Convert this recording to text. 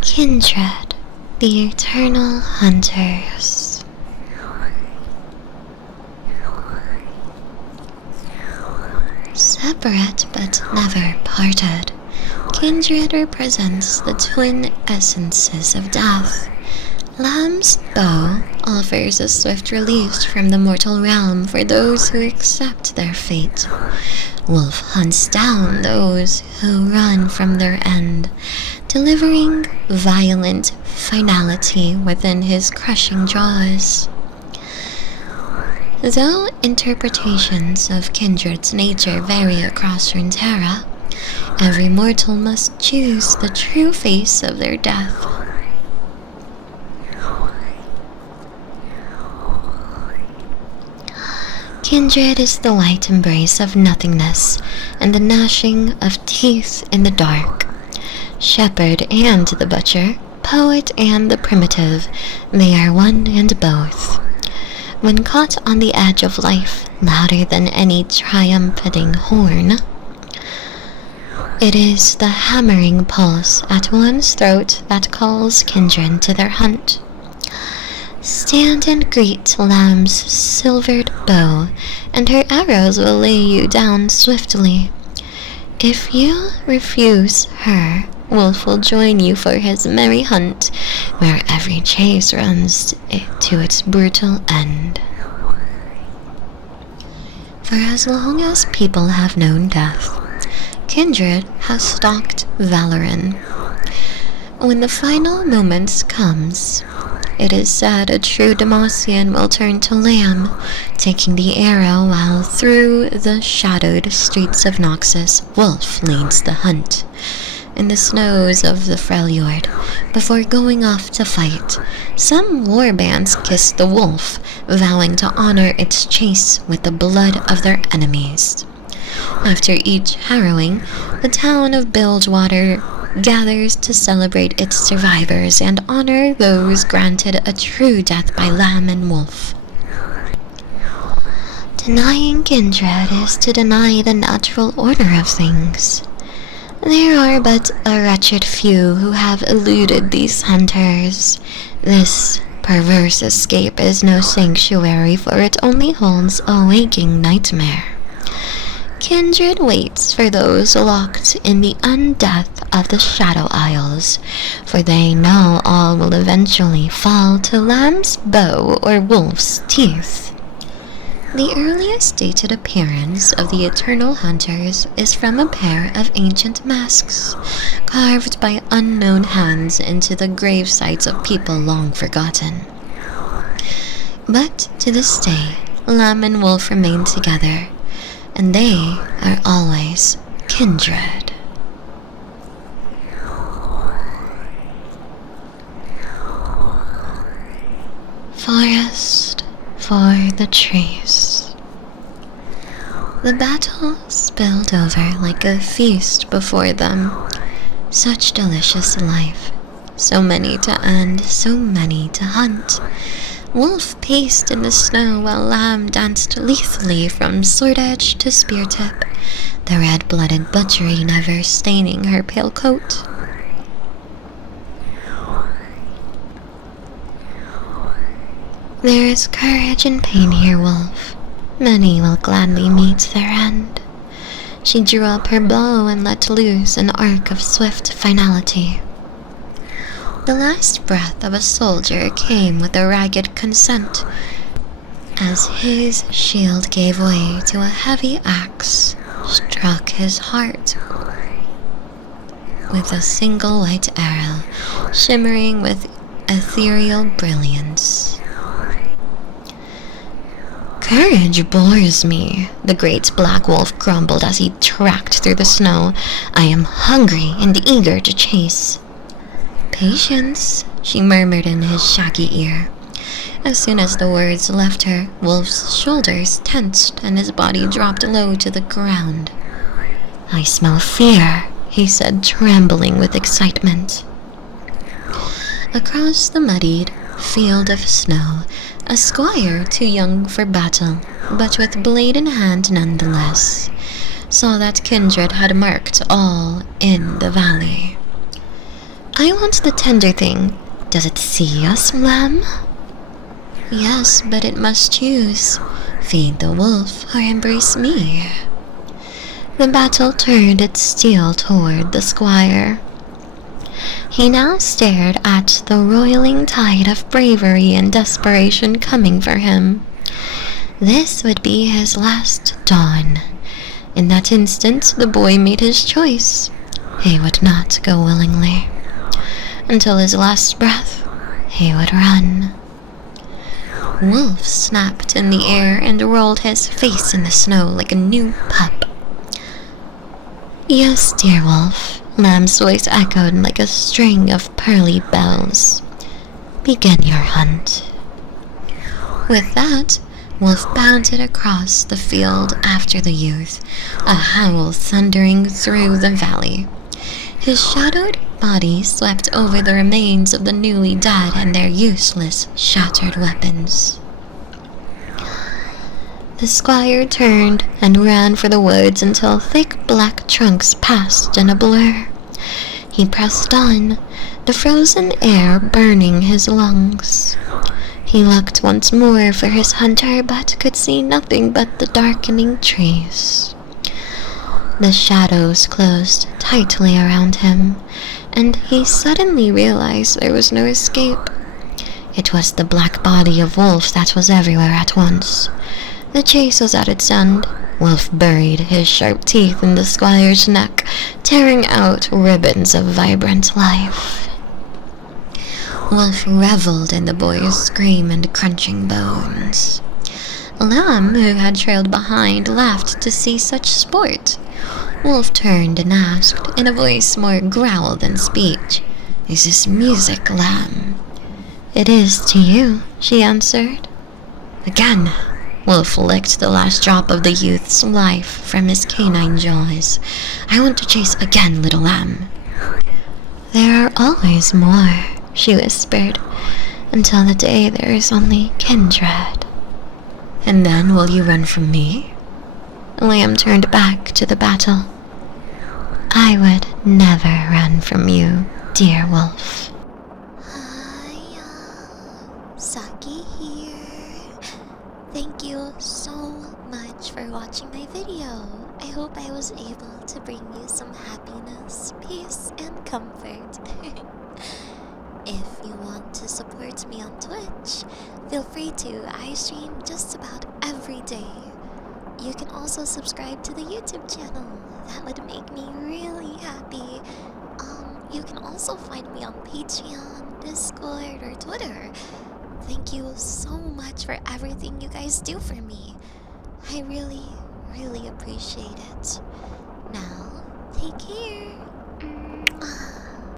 Kindred, the eternal hunters. Separate but never parted, Kindred represents the twin essences of death. Lamb's bow offers a swift release from the mortal realm for those who accept their fate. Wolf hunts down those who run from their end, delivering violent finality within his crushing jaws. Though interpretations of Kindred's nature vary across Runeterra, every mortal must choose the true face of their death. Kindred is the white embrace of nothingness and the gnashing of teeth in the dark. Shepherd and the butcher, poet and the primitive, they are one and both. When caught on the edge of life, louder than any triumphing horn, it is the hammering pulse at one's throat that calls Kindred to their hunt. Stand and greet Lamb's silvered bow, and her arrows will lay you down swiftly. If you refuse her, Wolf will join you for his merry hunt, where every chase runs to its brutal end. For as long as people have known death, Kindred has stalked Valoran. When the final moment comes, it is said a true Demacian will turn to lamb, taking the arrow while through the shadowed streets of Noxus, Wolf leads the hunt. In the snows of the Freljord, before going off to fight, some warbands kiss the wolf, vowing to honor its chase with the blood of their enemies. After each harrowing, the town of Bilgewater gathers to celebrate its survivors and honor those granted a true death by lamb and wolf. Denying Kindred is to deny the natural order of things. There are but a wretched few who have eluded these hunters. This perverse escape is no sanctuary, for it only holds a waking nightmare. Kindred waits for those locked in the undeath of the Shadow Isles, for they know all will eventually fall to Lamb's bow or Wolf's teeth. The earliest dated appearance of the Eternal Hunters is from a pair of ancient masks, carved by unknown hands into the grave sites of people long forgotten. But to this day, Lamb and Wolf remain together, and they are always kindred. Forest for the trees. The battle spilled over like a feast before them. Such delicious life. So many to end, so many to hunt. Wolf paced in the snow while Lamb danced lethally from sword edge to spear tip, the red-blooded butchery never staining her pale coat. There is courage and pain here, Wolf. Many will gladly meet their end. She drew up her bow and let loose an arc of swift finality. The last breath of a soldier came with a ragged consent, as his shield gave way to a heavy axe struck his heart with a single white arrow shimmering with ethereal brilliance. Courage bores me, the great black wolf grumbled as he tracked through the snow. I am hungry and eager to chase. Patience, she murmured in his shaggy ear. As soon as the words left her, Wolf's shoulders tensed and his body dropped low to the ground. I smell fear, he said, trembling with excitement. Across the muddied field of snow, a squire too young for battle, but with blade in hand nonetheless, saw that Kindred had marked all in the valley. I want the tender thing. Does it see us, lamb? Yes, but it must choose. Feed the wolf or embrace me. The battle turned its steel toward the squire. He now stared at the roiling tide of bravery and desperation coming for him. This would be his last dawn. In that instant, the boy made his choice. He would not go willingly. Until his last breath, he would run. Wolf snapped in the air and rolled his face in the snow like a new pup. Yes, dear wolf, Lamb's voice echoed like a string of pearly bells. Begin your hunt. With that, Wolf bounded across the field after the youth, a howl thundering through the valley. His shadowed body swept over the remains of the newly dead and their useless, shattered weapons. The squire turned and ran for the woods until thick black trunks passed in a blur. He pressed on, the frozen air burning his lungs. He looked once more for his hunter, but could see nothing but the darkening trees. The shadows closed tightly around him, and he suddenly realized there was no escape. It was the black body of Wolf that was everywhere at once. The chase was at its end. Wolf buried his sharp teeth in the squire's neck, tearing out ribbons of vibrant life. Wolf reveled in the boy's scream and crunching bones. Lamb, who had trailed behind, laughed to see such sport. Wolf turned and asked, in a voice more growl than speech, "Is this music, Lamb?" "It is to you," she answered. Again, Wolf licked the last drop of the youth's life from his canine jaws. "I want to chase again, little lamb." "There are always more," she whispered, "until the day there is only Kindred." "And then will you run from me?" Lamb turned back to the battle. "I would never run from you, dear wolf." Hi, Saki here. Thank you so much for watching my video. I hope I was able to bring you some happiness, peace, and comfort. If you want to support me on Twitch, feel free to. I stream just about every day. You can also subscribe to the YouTube channel. That would make me really happy. You can also find me on Patreon, Discord, or Twitter. Thank you so much for everything you guys do for me. I really, really appreciate it. Now, take care.